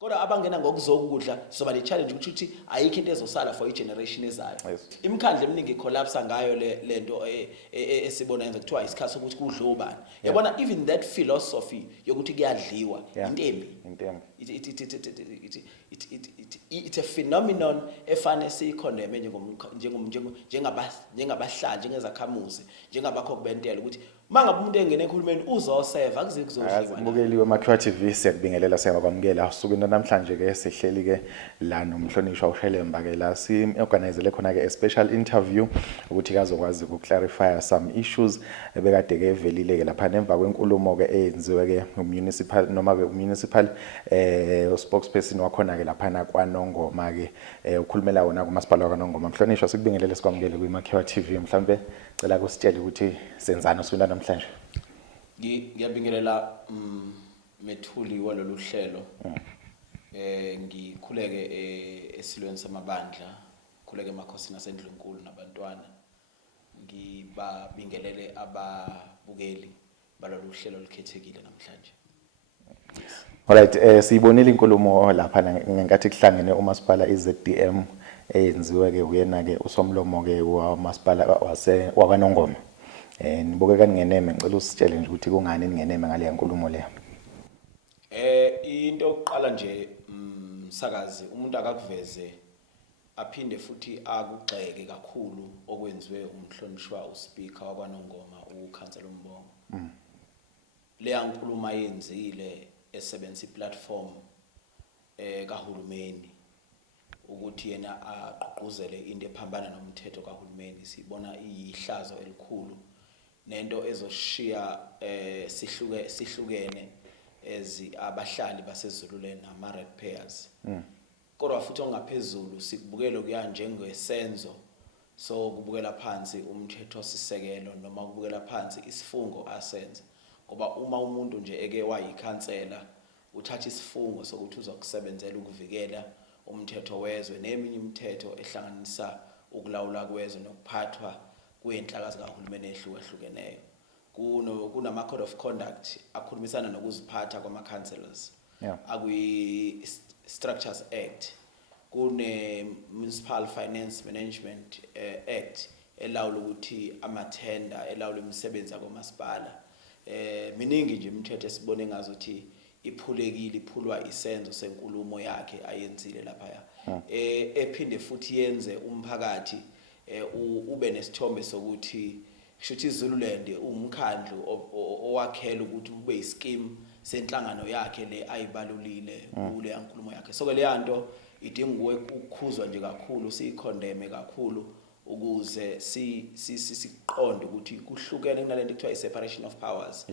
Kodwa abangena ngokuzokudla soba le challenge ukuthi ayikho into ezosala for igeneration ezayo. Imikhandle eminingi collapse ngayo lento esibona yenza kuthiwa isikhathi sokuthi kudla ubani. Yabona even that philosophy yokuthi kuyadliwa into embi. It's a phenomenon efane siyicondemn njengabahlali njengezakhamuzi njengabakho kubentela ukuthi mangabe umuntu engene ekhulumeni uzoseva akuze kuzodliwa. Mbukeli weMakhiwa TV siyakubingelela siyakwamukela usukwini namhlanje ke sihleli ke la nomhlonishwa uShelemba ke la si-organizele khona ke a special interview ukuthi kazokwazi ukuclarify some issues ebekade ke evelile ke lapha nemva kwenkulumo ke eyenziwe ke municipal noma ke municipal spokesperson wakhona ke lapha na kwaNongoma ke ukhulumela wona kumasipala kwaNongoma. Mhlonishwa sikubingelele sikwamukele kwiMakhiwa TV mhlambe cela kusitshele ukuthi senzani usukwini namhlanje. Ngiyabingelela methuli walolu hlelo. Ngikhuleke esilweni samabandla, khuleke emakhosini aseNdlunkulu nabantwana. Ngibabingelele ababukeli balolu hlelo likhethekile namhlanje. Alright, siyibonile inkulumo lapha ngenkathi kuhlangene umasipala iZDM eyenziwe ke uyena ke usomlomo ke wamasipala wakwaNongoma. Nibuke kaningeneme ngicela usitshele nje ukuthi kungani ningeneme ngale nkulumo le. Into oqala nje msakazi umuntu akakuveze aphinde futhi akugxeke kakhulu okwenziwe umhlonishwa uSpeaker wakwaNongoma uKhansela uMbongo. Le nkulumo ayenzile esebenzisa iplatform kahulumeni ukuthi yena aqhuquzele into ephambana nomthetho kahulumeni sibona iyihlazo elikhulu nento ezoshiya sihlukene abahlali baseZululand nama red payers. Kodwa futhi ongaphezulu sikubukela kuya njengesenzo so kubukela phansi umthetho sisekelo noma kubukela phansi isifungo asenze ngoba uma umuntu nje eke wayikhansela uthatha isifungo sokuthi uzokusebenzela ukuvikela umthetho wezwe neminye imithetho ehlanganisa ukulawula kwezwe nokuphathwa kwenhlaka zikahulumeni ehlukeneyo. Kunama code of conduct akhulumisana nokuziphatha kwama-councillors akwi-Structures Act, kune Municipal Finance Management Act elawula ukuthi amathenda elawula imisebenzi yakomasipala. Miningi nje imithetho esibone ngazuthi iphulwa isenzo senkulumo yakhe ayenzile lapha ephinde futhi yenze umphakathi ube nesithombe sokuthi kushuthi iZululand umkhandlu owakhela ukuthi ube ischeme senhlangano yakhe le ayibalulile kule yankulumo yakhe. So ke le yanto idinga ukukhuzwa nje kakhulu siyicondeme kakhulu ukuze siqonde ukuthi kuhlukene kunalento ekuthiwa i-separation of powers.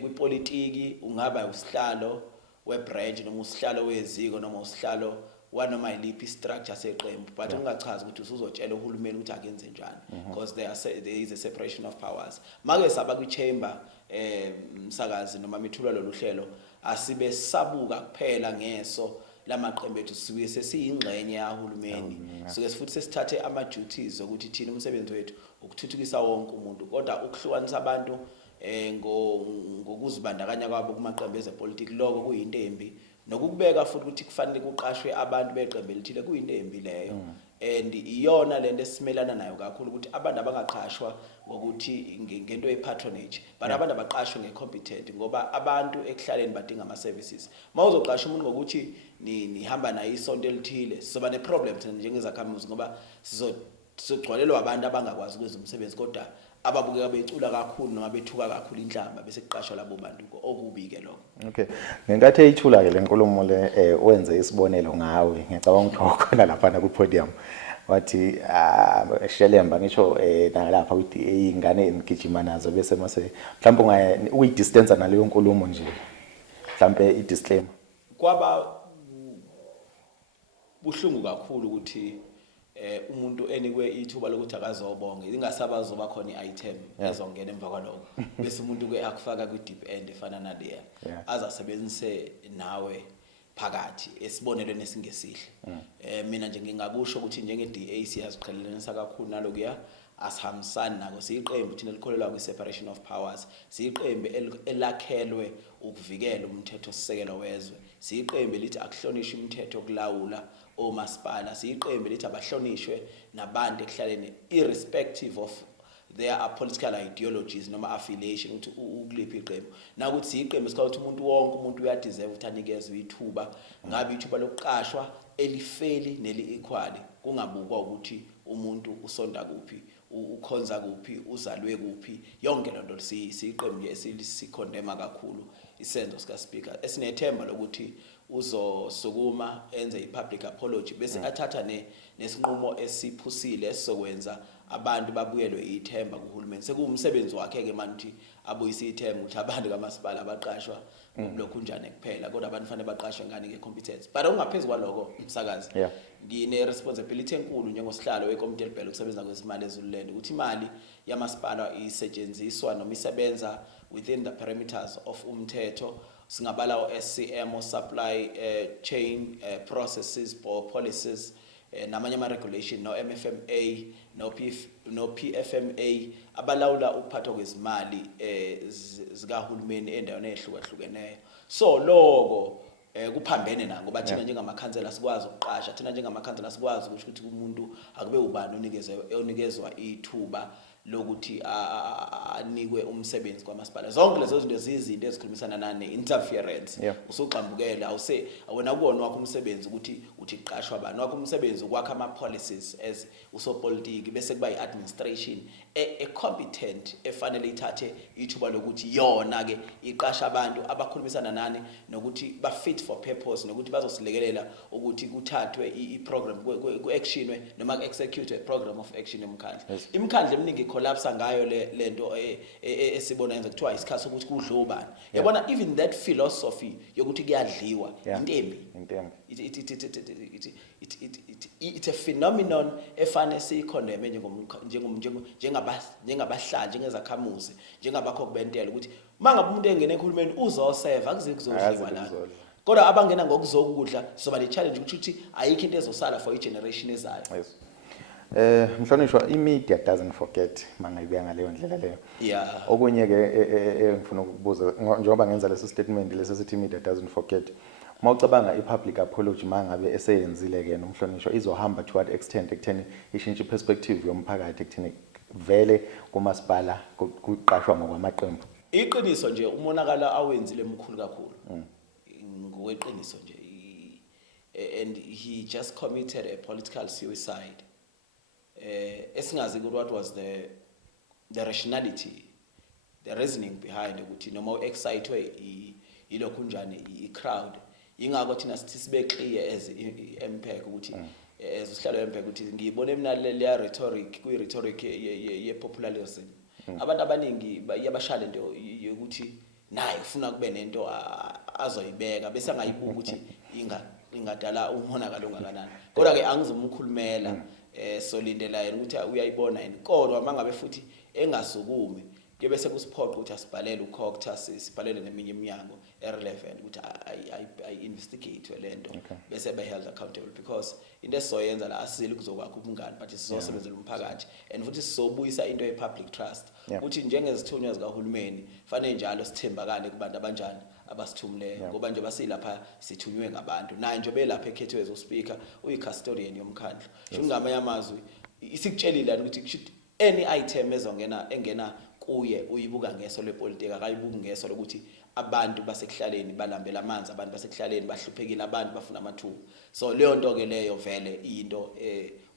Kwipolitiki ungaba usihlalo webranch noma usihlalo weziko noma usihlalo wanoma iliphi structure seqembu but ungachaza ukuthi usuzotshela uhulumeni ukuthi akenze njani because there is a separation of powers. Make saba kwi-chamber msakazi noma mithula lolu hlelo asibe sabuka kuphela ngeso lamaqembu ethu sibuye sesiyingxenye yahulumeni so futhi sesithathe ama duties ukuthi thina umsebenzi wethu ukuthuthukisa wonke umuntu kodwa ukuhlukanisa abantu ngokuzibandakanya kwabo kumaqembu ezepolitiki lokho kuyinto embi nokubeka futhi ukuthi kufanele kuqashwe abantu beqembu elithile kuyinto embi leyo. And iyona lento esimelana nayo kakhulu ukuthi abantu abangaqashwa ngokuthi ngento ye-patronage but abantu abaqashwe nge-competent ngoba abantu ekuhlaleni badinga ama-services. Mawuzoqasha umuntu ngokuthi nihamba naye isonto elithile sizoba ne-problem thina njengezakhamuzi ngoba sizogcwalelwa abantu abangakwazi ukwenza umsebenzi kodwa ababukeka becula kakhulu noma bethuka kakhulu inhlamba bese kuqashwa labo bantu okubike lokho. Okay, ngenkathi eyithula ke lenkulumo le wenze isibonelo ngawe ngicabanga ukuthi khona lapha na ku podium wathi Shelemba ngisho nalapha ukuthi ingane engigijima nazo bese mase mhlawumbe uyidistance naleyo nkulumo nje mhlawumbe idisclaimer kwaba buhlungu kakhulu ukuthi umuntu enikwe ithuba lokuthi akazobonga ingasabazoba khona item ezongena emva kwalokho bese umuntu ke akufaka kwi deep end efana naleya azasebenzise nawe phakathi esibonelweni esingesihle. Mina nje ngingakusho ukuthi njenge DA siyaziqhelelanisa kakhulu nalokuya asihambisani nako siyiqembu thina likholelwa kwi separation of powers siyiqembu elakhelwe ukuvikela umthetho sisekelo wezwe siyiqembu elithi akuhlonishwe imithetho yokulawula omasipala, siyiqembu elithi abahlonishwe nabantu ekuhlaleni irrespective of their political ideologies noma affiliation ukuthi ukuliphi iqembu. Nakuthi siyiqembu sikhathi umuntu wonke umuntu uyadeserve ukuthi anikezwe ithuba, ngabe ithuba lokuqashwa elifeli neli-equally, kungabukwa ukuthi umuntu usonda kuphi, ukhonza kuphi, uzalwe kuphi. Yonke loo nto siyiqembu nje esilikhondema kakhulu isenzo sikaSpeaker, esinethemba lokuthi uzosukuma enze i-public apology bese athatha nesinqumo esiphusile esizokwenza abantu babuyelwe ithemba kuhulumeni. Sekuwumsebenzi wakhe-ke manje ukuthi abuyise ithemba ukuthi abantu kamasipala abaqashwa lokhu njani kuphela, kodwa abantu fanele baqashwe ngani nge-competence. But ungaphezu kwaloko umsakazi, ngine-responsibility enkulu njengosihlalo wekomiti elibhele ukusebenza kwezimali ezululand ukuthi imali yamasipala isetshenziswa noma isebenza within the parameters of umthetho. Singabala o-SCM, o-supply chain processes or policies, namanye ama-regulation, no-MFMA, no-PFMA, abalawula ukuphathwa kwezimali zikahulumeni endaweni ehlukahlukeneyo. So loko kuphambene na ngoba thina njengamakhansela sikwazi ukuqasha, thina njengamakhansela sikwazi ukuthi umuntu akube ubani onikezwa ithuba lokuthi anikwe umsebenzi kwamasipala. Zonke lezo zinto zizinto ezikhulumisana nane-interference. Usuqambukela awena kuwona wakho umsebenzi ukuthi uqashwa abantu, wakho umsebenzi ukwakha ama-policies as usopolitiki, bese kuba i-administration competent efanele ithathe ithuba lokuthi yona-ke iqasha abantu abakhulumisana nani nokuthi ba-fit for purpose, nokuthi bazosilekelela ukuthi kuthathwe i-program ku-actionwe noma ku-execute program of action yomkhandla. Imikhandla eminingi collapse ngayo lento esibona yenza kuthiwa isikhathi sokuthi kudliwe ubani. Yabona even that philosophy yokuthi kuyadliwa intembi. It's a phenomenon efane siyikondeme njengabahlali, njengezakhamuzi, njengabakho kubentela ukuthi mangabe umuntu engene ekhulumeni uzoseva akuze kuzodliwa la. Kodwa abangena ngokuzokudla soba le challenge ukuthi ayikho into ezosala for i-generation ezayo. Mhlonishwa, i-media doesn't forget mangayibeka ngaleyo ndlela leyo. Okunye ke ngifuna ukubuza njengoba ngenza lesi statement lesi sithi media doesn't forget. Mawucabanga i-public apology mangabe eseyenzile ke nomhlonishwa izohamba to what extent ekutheni ishintshe perspective yomphakathi ekutheni vele kumasipala kuqashwa ngokwamaqembu. Iqiniso nje umonakala awenzile emkhulu kakhulu. Ngokweqiniso nje, and he just committed a political suicide. Esingazi what was the rationality, the reasoning behind ukuthi noma u-excitwe ilokhu njani i-crowd. Yingakho thina sithi sibe clear as impact ukuthi as usihlalo impact ukuthi ngiyibone mina le rhetoric kwi-rhetoric ye-populism. Abantu abaningi yabashale into yokuthi naye ufuna kube nento azoyibeka bese angayibuka ukuthi ingadala umonakalo ongakanani. Kodwa ke angizomkhulumela solindelayo ukuthi uyayibona yini, kodwa mangabe futhi engasukumi kube sekusiphoqa ukuthi asibhalele uCoctus, sibhalele neminye iminyango relevant ukuthi investigate lento bese be held accountable, because into esizoyenza la asizile kuzokwakha ubungani but sizosebenzela umphakathi and futhi sizobuyisa into ye-public trust ukuthi njengezithunywa zikahulumeni fanele njalo sithembakale kubantu abanjani abasithumleyo, ngoba nje basilapha sithunywe ngabantu naye nje belapha ekhethwe ezo-speaker uyi-custodian yomkhandlu. Ngamanye amazwi isikutshelile ukuthi any item engena kuye uyibuka ngeso lepolitiki, akayibuki ngeso lokuthi abantu basekuhlaleni balambela amanzi, abantu basekuhlaleni bahluphekile, abantu bafuna amathuba. So leyo nto ke leyo vele into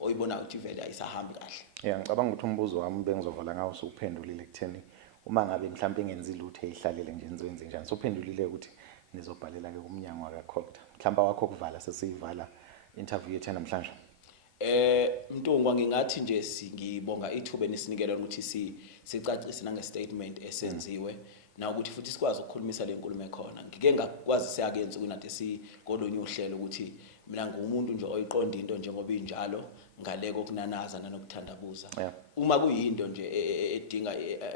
oyibona ukuthi vele ayisahambi kahle. Ngicabanga ukuthi umbuzo wami bengizovala ngawo usuphendulile ekutheni uma ngabe mhlawumbe engenzi lutho eyihlalele nje nizowenza njani. Sophendulile ukuthi nizobhalela ke kumnyango wakaCocta. Mhlawumbe wakho kuvala sesiyivala interview yethu namhlanje. Mntungwa ngingathi nje ngibonga ithuba enisinikele ukuthi sicacise nange-statement esenziwe na ukuthi futhi sikwazi ukukhulumisa le nkulumo ekhona. Ngike ngakwazi siyakenza kunathi sikolonye uhlelo ukuthi mina ngumuntu nje oyiqonda into njengoba injalo ngale kokunanaza nanokuthandabuza. Uma kuyinto nje edinga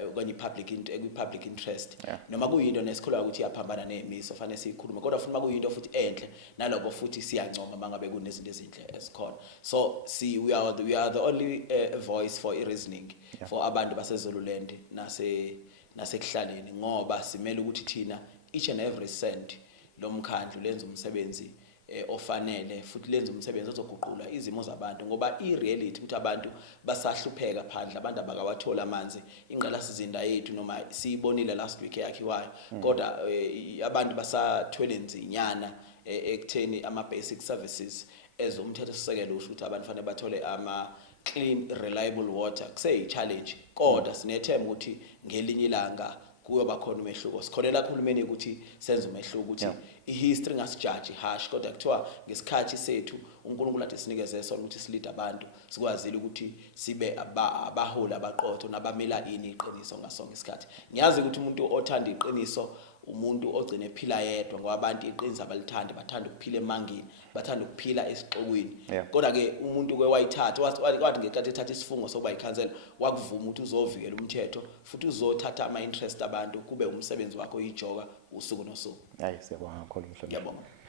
okanye public interest noma kuyinto nesikholwa ukuthi iyaphambana nemiso fanele siyikhulume, kodwa futhi makuyinto futhi enhle naloko futhi siyancoma mangabe kunezinto ezinhle ezikhona. So we are the only voice for i-reasoning for abantu basezululand nasekuhlaleni, ngoba simele ukuthi thina each and every cent lomkhandlu lenza umsebenzi ofanele futhi lenza umsebenzi ozoguqula izimo zabantu ngoba ireality ukuthi abantu basahlupheka phandle abantu abakawathola amanzi ingqalasizinda yethu noma siyibonile last week eyakhiwayo kodwa abantu basathwele nzinyana ekutheni ama basic services ezomthetho sisekelo usho ukuthi abantu fanele bathole ama clean reliable water kusey challenge kodwa sinethemba ukuthi ngelinye ilanga kuyoba khona umehluko sikholela kakhulumeni ukuthi senze umehluko ukuthi ihistory ngasijaji hash kodwa kuthiwa ngesikhathi sethu uNkulunkulu ade sinikeze sona ukuthi silide abantu sikwazile ukuthi sibe abaholi abaqotho nabamela ini iqiniso ngasonke isikhathi ngiyazi ukuthi umuntu othanda iqiniso umuntu ogcine ephila yedwa ngoba abantu iqiniso abalithanda bathanda ukuphila emangini bathanda ukuphila esixokwini kodwa ke umuntu wayithatha wathi ngesikhathi ethatha isifungo sokuba yikhansela wakuvuma ukuthi uzovikela umthetho futhi uzothatha ama interest abantu kube umsebenzi wakho ijoka usuku nosuku hayi siyabonga kakhulu mhlonishwa ngiyabonga